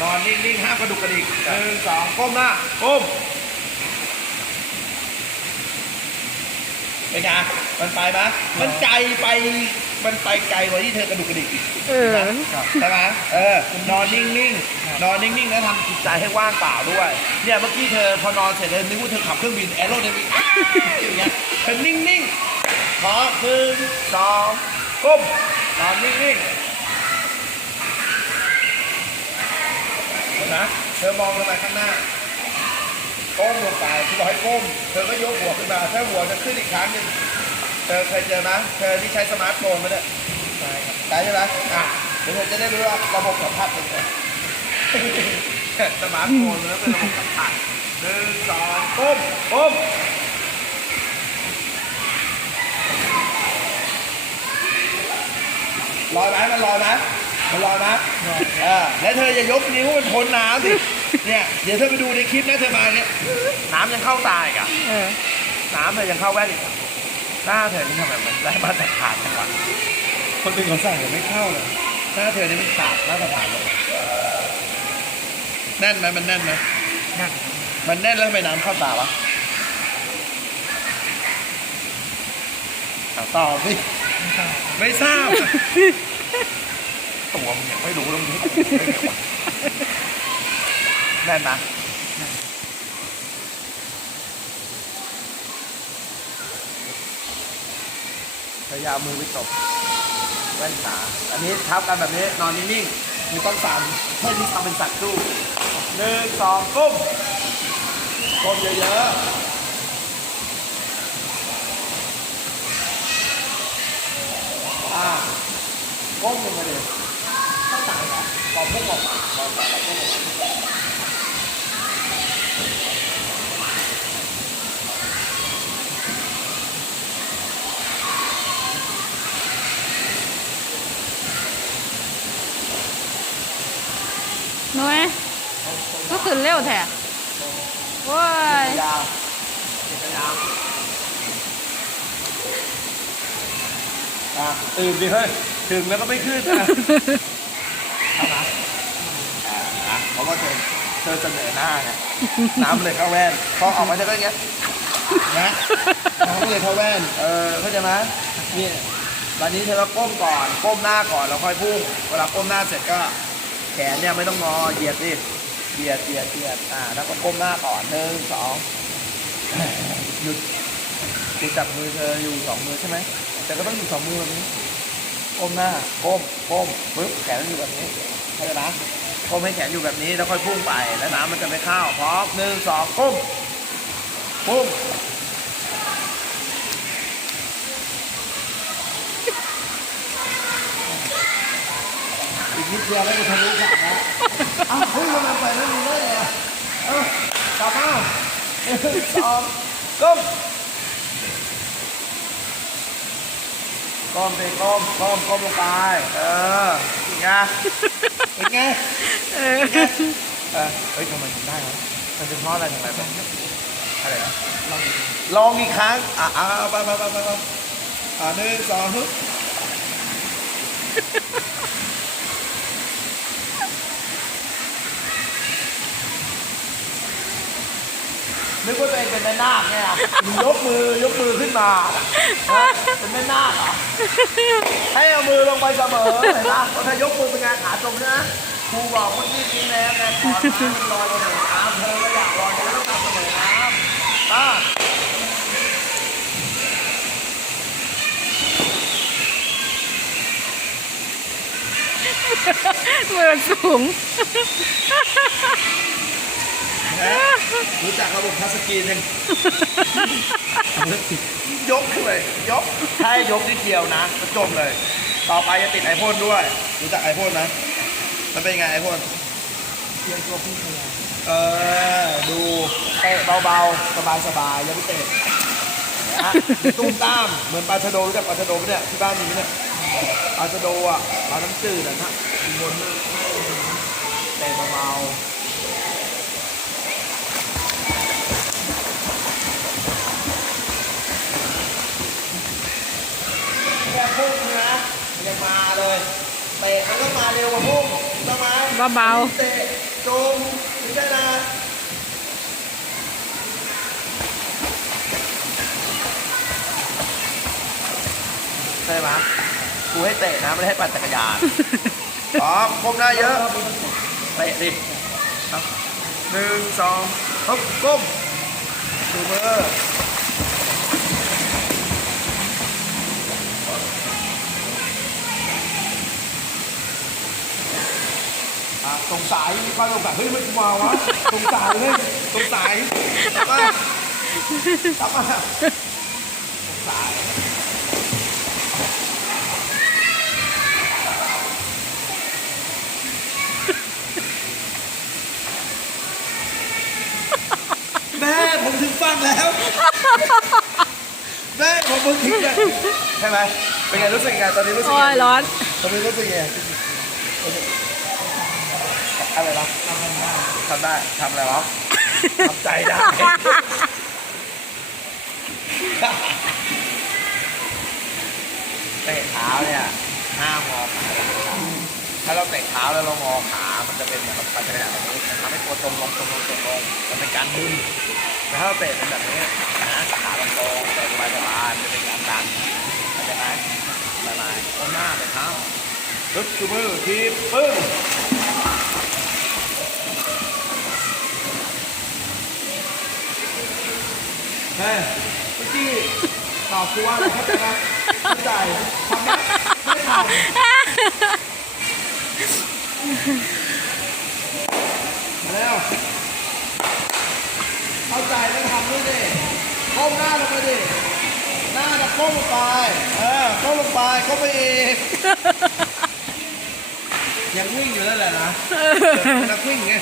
นอนนิ่งๆห้ามกระดุกกระดิกหนึ่งสองก้มหน้าก้มเป็นไงมันไปไหมมันไกลไปมันไปไกลกว่าที่เธอกระดุกกระดิกอีกเออ ใช่ไหมเออนอนนิ่งๆนอนนิ่งๆแล้วทำจิตใจให้ว่างเปล่าด้วย เนี่ยเมื่อกี้เธอพอนอนเสร็จเธอนึกว่าเธอขับเครื่องบินแอโรไดนามิกอย่างเงี้ยเธอนิ่งๆขอหนึ่งสองก้มนอนนิ่งๆ เห็ นไหมเธอมองลงไปข้างหน้าก้มลงไปที่บอกให้ก้ม เธอก็ยกหัวขึ้นมา ถ้าหัวจะขึ้นอีกครั้งหนึ่งเธอเคยเจอไหมเธอที่ใช้สมาร์ทโฟนไหมเนี่ยใช่ครับใช่ใช่ไหมอะเดี๋ยวเธอจะได้รู้ว่าระบบสัมผัสเป็นไงสมาร์ทโฟนมันเป็นระบบสัมผัสหนึ่งสองก้มก้มลอยไหมมันลอยไหม มันลอยไหมเออแล้วเธออย่ายกนิ้วมันพ้นน้ำสิเนี่ยเดี๋ยวเธอไปดูในคลิปนะเธอมาเนี่ยน้ำยังเข้าตาอีกอะเออน้ำเธอยังเข้าแว่นอีกอะหน้าเธอนี่ทำไมมันได้มาตรฐานจังวะคนเป็นคนสั่งยังไม่เข้าเลยหน้าเธอนี่มันขาดมาตรฐานเลยแน่นไหมมันแน่นไหมนั่นมันแน่นแล้วทำไมน้ำเข้าตาวะอะตอบสิไม่ทราบอะ ตัวมึงยังไม่รู้แล้วมึงให้กูรู้ได้ไงวะแน่นนะพยายามมือไปตบแว่นตาอันนี้ทับกันแบบนี้นอนนิ่งๆมีต้องสั่นไม่มีทำเป็นสัตว์สู้หนึ่งสองก้มก้มเยอะๆอ่าก้มลงมาเลยเข้าตา เหรอพอพุ่งออกมาพอตาเราพุ่งออกมาหน้อยก็ขึ้นเร็วแท้โว้ยยาวยาวอะตื่นดิเฮ้ย ถึงแล้วก็ไม่ขึ้นนะเอานะอ่านะเพราะ ว่าเธอเธอเสนอหน้าไงน้ำเลยเข้าแว่นพอออกมาเธอก็อย่างเงี้ยนะน้ำเลยเข้าแว่นเออเข้าใจไหมเนี่ยวันนี้เธอก็ก้มก่อนก้มหน้าก่อนแล้วค่อยพุ่งเวลาก้มหน้าเสร็จก็แขนเนี่ยไม่ต้องงอเหยียดดิเหยียดเหยียดเหยียดอ่าแล้วก็ก้มหน้าก่อนหนึ่งสองหยุดกูจับมือเธออยู่สองมือใช่ไหมแต่ก็ต้องอยู่สองมือแบบนี้ก้มหน้าก้มก้มปึ๊บแขนต้องอยู่แบบนี้เข้าใจนะ ก้มให้แขนอยู่แบบนี้แล้วค่อยพุ่งไป แล้วน้ำมันจะไม่เข้าพร้อมหนึ่งสองก้มพุ่งอีกนิดเดียวแล้วจะทะลุฝั่งแล้วอ้าวเฮ้ยทำไมไปไม่มีได้เลยอะเอ้ากลับมาหนึ่งสองก้มก้มไปก้มก้มก้มลงไปเออเป็นไงเป็นไง เออเออเฮ้ยทำไมถึงได้วะมันเป็นเพราะอะไรทำไมแบบอะไรนะลองอีกลองอีกครั้งอะอะไปไปไปไปไปอะหนึ่งสองฮึบนึกว่าตัวเองเป็นแม่นาคไงอะมึงยกมือยกมือขึ้นมาฮะเป็นแม่นาคเหรอให้เอามือลงไปเสมอเห็นปะเพราะถ้ายกมือเป็นงานขาจมนะ ครูบอกคนที่กินแล้วไงขอน้ำมันลอยเสมอน้ำเธอก็อยากลอยเธอก็ต้องทำเสมอน้ำอะมือสูง รู้จักระบบทัชสกรีนยังยกขึ้นเลยยกใช่ยกนิดเดียวนะก็จมเลย ต่อไปจะติดไอพ่นด้วย รู้จักไอพ่นไห มันเป็นยังไงไอพ่นเรียนตัวพี่พยาเออ ดูเตะเบาๆ สบายๆอยังไม่เตะนะตุ้มตาม เหมือนปลาชะโดรู้จักปลาชะโดไหมเนี่ย ที่บ้านมีไหมเนี่ย ปลาชะโดอะ ปลาน้ำจืดอะนะอยู่บนนั่เตะเบาๆแค่พุ่งนะยังมาเลย เตะมันก็มาเร็วกว่าพุ่ง ใช่ไหมเบาเตะจุงไม่ใช่นะใช่ไหมกูให้เตะนะไม่ได้ให้ปั่นจักรยานอ๋อก้มหน้าเยอะเตะดิเอาหนึ่งสองฮึบก้มดูมืออะ สงสัยมีความสงสัยเฮ้ยไม่มาวะสงสัยเฮ้ยสงสัยกลับมากลับมาสงสัยแม่ผมถึงฟังแล้วแม่ผมมึงถึงเนี่ยใช่ไหมเป็นไงรู้สึกยังไงตอนนี้รู้สึกโอ้ยังยไงร้อน ตอนนี้รู้สึกยังไง อะไรวะทำได้ทำอะไรวะทำใจได้ เตะเท้าเนี่ยห้ามงอขาถ้าเราเตะเท้าแล้วเรางอขา มันจะเป็นแบบปัจจัยแบบนี้ทำให้ตัวจมลงจมลงจมลงมันเป็นการดึงแต่ถ้าเราเตะเป็นแบบนี้นะขาลงตรงเตะสบายสบายจะเป็นการดันเข้าใจไหมละลายโอ้หน้าเลยเท้าปึ๊บชูมือทีปึ้งเฮ้ยเมื่อกี้ต อบกูว่าอะไรเข้าใจไหมเข้าใจทำไหมไม่ทำมาแล้วเข้าใจไม่ทำด้วยดิก้มหน้าลงไปดิหน้าจะก้มลงไปเออก้มลงไปก้มไปอีกยังวิ่งอยู่นั่นแหละนะนักวิ่งไง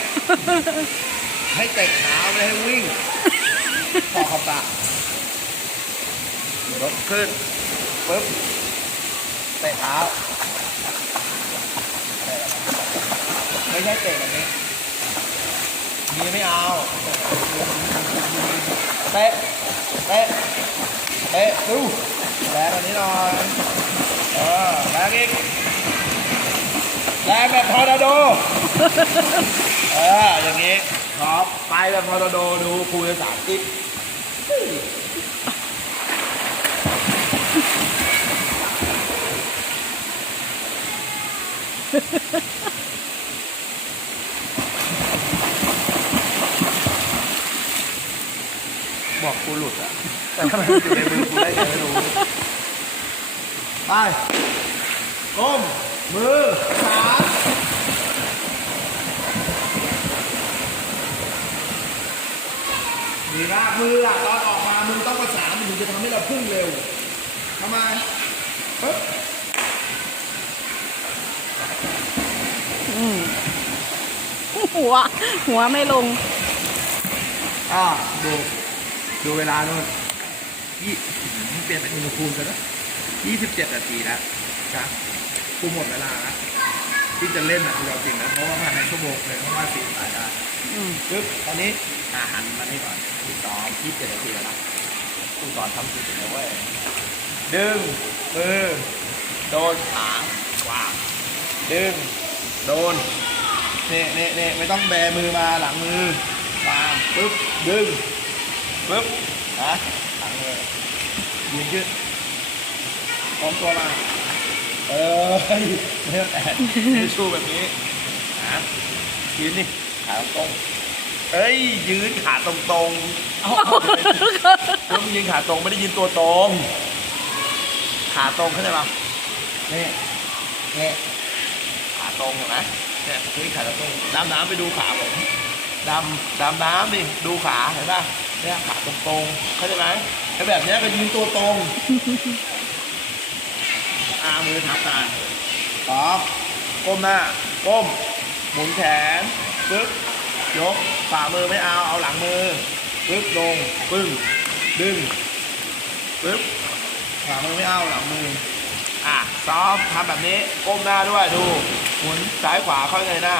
ให้เตะขาไม่ให้วิ่งพอขอบตา รถขึ้นปึ๊บเตะเท้าไม่ใช่เตะแบบนี้มีไม่เอาเตะเตะเตะดูแรงกว่านี้หน่อยเออแรงอีกแรงแบบทอร์นาโดเอออย่างนี้ครับไปแบบทอร์นาโดดูครูจะสาธิตบ บอกกูหลุดอะ แต่ทำไมมันอยู่ในมือกูได้ยังไม่รู้ ไปก้มมือขาดีมากมืออะตอนออกมา มือต้องประสานมันถึงจะทำให้เราพุ่งเร็วทำไมปึ๊บ อืม หัว หัวไม่ลงอ่าดูดูเวลาโน่นยี่เปลี่ยนเป็นอุณหภูมิกันนะยี่สิบเจ็ดนาทีแล้วจ้ะกูหมดเวลาแล้วที่จะเล่นอะคือเราจริงนะเพราะว่าภายในชั่วโมงเลยเพราะว่าสี่สายได้อืมปึ๊บตอนนี้อาหันมานี่ก่อนที่สองยี่สิบเจ็ดนาทีแล้วนะครูสอนทำสุดแล้วเว้ยดึงมือโดนขาว้าวดึงโดน เน่เน่เน่ไม่ต้องแบมือมาหลังมือมาปึ๊บดึงปึ๊บนะหลังมือยืนขึ้นพร้อมตัวมาเออเฮ้ยไม่ต้องแอนไม่ชูแบบนี้นะยืนนี่ขาตรงเอ้ย ยืนขาตรงๆเอาเอาต้องยืนขาตรงไม่ได้ยืนตัวตรง ขาตรงเข้าใจป่ะนี่นี่ขาตรงเห็นไหม เนี่ยนี่ขาตรงดำน้ำไปดูขาผมดำดำน้ำดิดูขาเห็นป่ะเนี่ยขาตรงตรงๆเข้าใจไหมไอ้แบบเนี้ยก็ยืนตัวตรงอามือทับกันสองก้มหน้าก้มหมุนแขนปึ๊บยกฝ่ามือไม่เอาเอาหลังมือปึ๊บลงปึ้งดึงปึ๊บขวามือไม่เอาหลังมืออะ ซอมทำแบบนี้ก้มหน้าด้วยดูหมุนซ้ายขวาเข้าเงยหน้า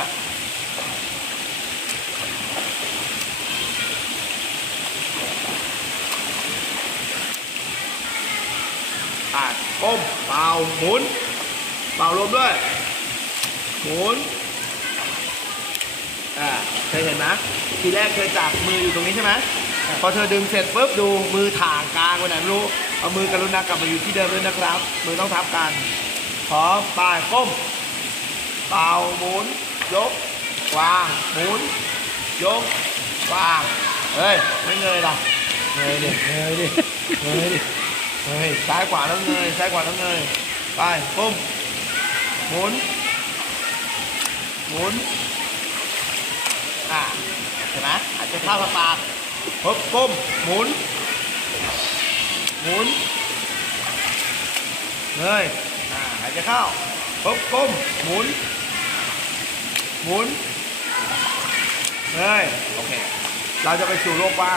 อะก้มเป่าหมุน เป่าลมด้วย หมุน อะยเห็นไหมทีแรกเคยจับมืออยู่ตรงนี้ใช่ไหมพอเธอดึงเสร็จปุ๊บดูมือถ่างกลางไปไหนไม่รู้ เอามือกรุณากลับมาอยู่ที่เดิมด้วยนะครับ มือต้องทับกันพร้อมปลายก้ม เป่าหมุน ยก วาง หมุน ยก วาง เฮ้ย ไม่เงยหรอเงยดิ เงยดิ เงยดิเฮ้ยซ้ายขวาแล้วเงย ซ้ายขวาแล้วเงย ไป ก้ม หมุน หมุน อ่าเห็นไหมอาจจะเข้าปากปึ๊บก้ม หมุน หมุนเงยหายใจเข้าปึ๊บก้มหมุน หมุนเงยโอเค เราจะไปสู่โลกว่า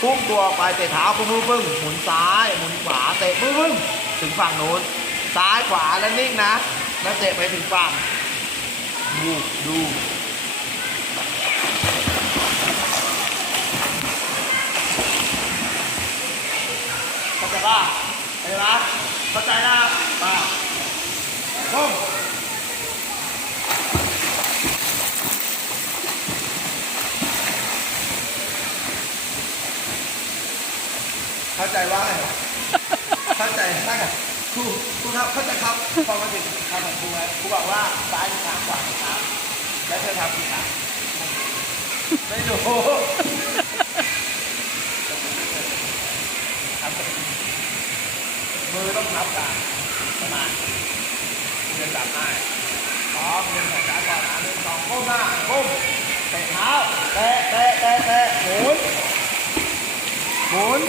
พุ่งตัวไปเตะเท้าปึ้งปึ้งปึ้งหมุนซ้าย หมุนขวาเตะปึ้งปึ้งถึงฝั่งนู้น ซ้ายขวาแล้วนิ่งนะ แล้วเตะไปถึงฝั่งดูดู เข้าใจนะมาก้มเข้าใจว่าอะไงเข้าใจได้ไงครูครูครับเข้าใจครับพอมาถึงคำของครูแล้วครูบอกว่าซ้ายหนึ่งครั้งขวาหนึ่งครั้งแล้วเธอทำกี่ครั้งไม่รู้ทำแบบนี้ มือต้องทับกันประมาณเดินจับให้พร้อมเดินแขนขาก่อนนะหนึ่งสองก้มหน้าก้มเตะเท้าเตะเตะเตะเตะหมุนหมุน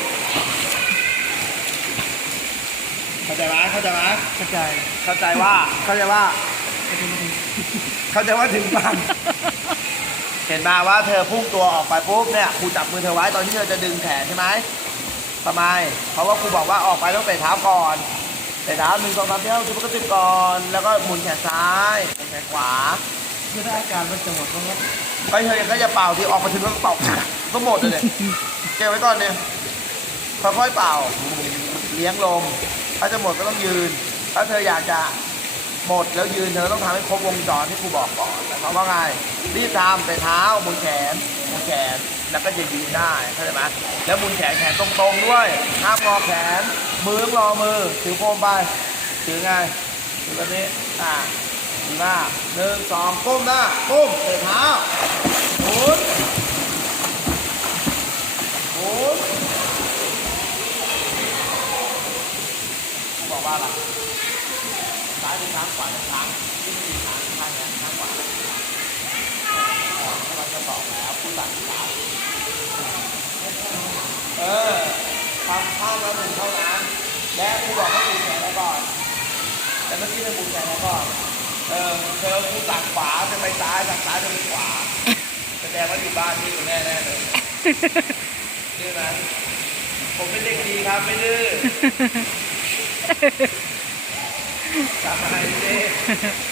เข้าใจไหมเข้าใจไหมเข้าใจ เข้าใจว่าเข้าใจว่า เข้าใจว่าถึงฝั่งเห็นมาว่าเธอพุ่งตัวออกไปปุ๊บเนี่ยครูจับมือเธอไว้ตอนที่เธอจะดึงแขนใช่ไหม ทำไม เพราะว่าครูบอกว่าออกไปต้องเตะเท้าก่อนเตะเท้าหนึ่งสองสามเที่ยวจุดปกติก่อน แล้วก็หมุนแขนซ้ายหมุนแขนขวาคือถ้าอาการมันจะหมดเพราะว่าก็เธอก็จะเป่าที่ออกมาถึงก็เป่าก็หมดเลยเนี่ยเก็บไว้ก่อนเนี่ยค่อยๆเป่า เลี้ยงลม ถ้าจะหมดก็ต้องยืน ถ้าเธออยากจะหมดแล้วยืนเธอต้องทำให้ครบวงจรที่ครูบอกก่อนแต่เขามว่าไงรีบทำไปเท้าหมุนแขนหมุนแขน แล้วก็จะยืนได้เข้าใจไหมแล้วมุนแขนแขนตรงๆด้วยห้ามงอแขน มืองรอมือถือโฟมไปถือไงถือแบบนี้อ่าดีมากหนึ่งสองก้มหน้าก้มเตะเท้าหมุนหมุนบอกว่าอะไรซ้ายหนึ่งครั้งขวาหนึ่งครั้งที่ไม่มีครั้งข้างเนี้ยข้างขวาเราจะบอกแล้วผู้ตัดขาเออ ทำข้างละหนึ่งเท่านั้นและผู้บอกว่าหมุนแขนแล้วก่อน แต่เมื่อกี้เธอหมุนแขนแล้วก่อน เออเธอผู้ตัดขวาจะไปซ้ายทางซ้ายจะไปขวาแสดงว่าอยู่บ้านที่คุณแม่แน่เลยดื้อไหมผมเป็นเด็กดีครับไม่ดื้อจำอะไรดี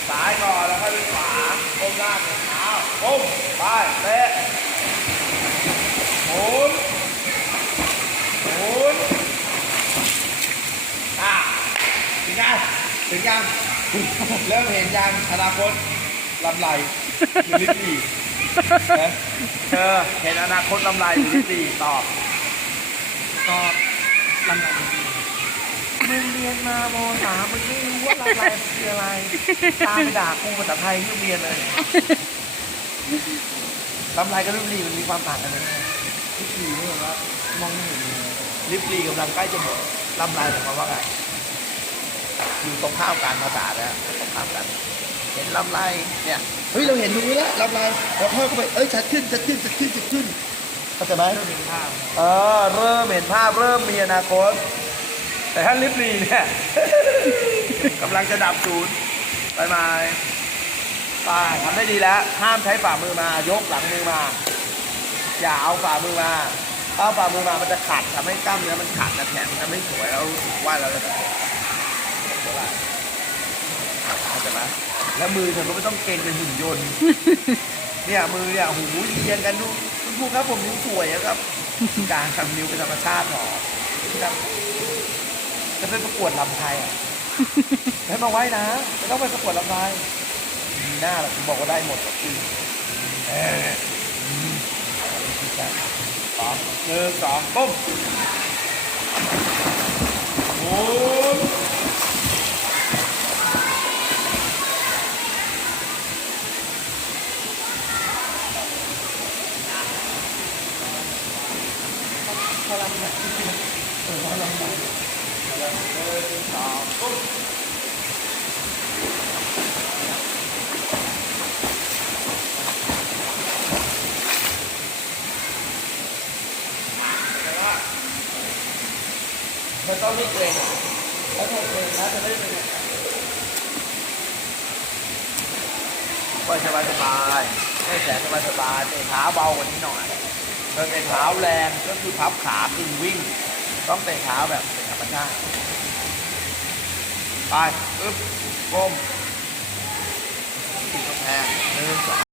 ซ้ายก่อนแล้วค่อยไปขวาก้มหน้าเตะเท้าก้มไปเตะหมุนหมุนอะถึงยัง ถึงยังเริ่มเห็นยังอนาคตลำไหลหรือลิ้นปี่นะเธอเห็นอนาคตลำไหลหรือลิ้นปี่ตอบก็ลำดับดีมึงเรียนมาโมสามมึงไม่รู้ว่าลำไรมันคืออะไรตามไปด่ากูภาษาไทยที่โรงเรียนเลยลำไรกับลิบลีมันมีความต่างกันเลยนะๆที่ดีนี่แบบว่ามองไม่เห็นเลยลิบลีกำลังใกล้จะหมดลำไรหมายความว่าไง อยู่ตรงข้ามกันภาษาเนี่ยตรงข้ามกัน เห็นลำไรเนี่ยเฮ้ยเราเห็นตรงนี้แล้วลำไรเราค่อยเข้าไปเอ้ยชัดขึ้นชัดขึ้นชัดขึ้นชัดขึ้นเข้าใจไหมเริ่มเห็นภาพเออเริ่มเห็นภาพเริ่มมีอนาคต แต่ถ้าลิบลีเนี่ยกำลังจะดับศูนย์ไปมาไปทำได้ดีแล้ว ห้ามใช้ฝ่ามือมายกหลังมือมา อย่าเอาฝ่ามือมาถ้าเอาฝ่ามือมามันจะขัดทำให้กล้ามเนื้อมันขัดนะแขนมันจะไม่สวยแล้วรู้สึกว่าเราจะเท่าไหร่เข้าใจ ไหมแล้วมือเธอก็ไม่ต้องเก่งเป็นหุ่นยนต์ เนี่ยมือเนี่ยหูเรียงกันดูคุณครูครับผมนิ้วสวยอะครับการทำนิ้วเป็นธรรมชาติหรอครับจะไปประกวดลำไทยอะให้มาไว้นะไม่ต้องไปประกวดลำไทยมีหน้าหรอกผมบอกว่าได้หมดหรอกคือเอออืมสองหนึ่งสองปุ๊บหมุนพลังแบบเออพลังแบบหนึ่งสองปุ๊บ มันต้องไม่เกรงถ้าเธอเกรงแล้วจะไม่เป็นปล่อยสบายสบายแสนสบายสบายเตะเท้าเบากว่านี้หน่อยเธอเตะเท้าแรงก็คือพับขาคึงวิ่ง ต้องเตะเท้าแบบเป็นธรรมชาติ ไปอึ๊บก้มติดกำแพงหนึ่งสอง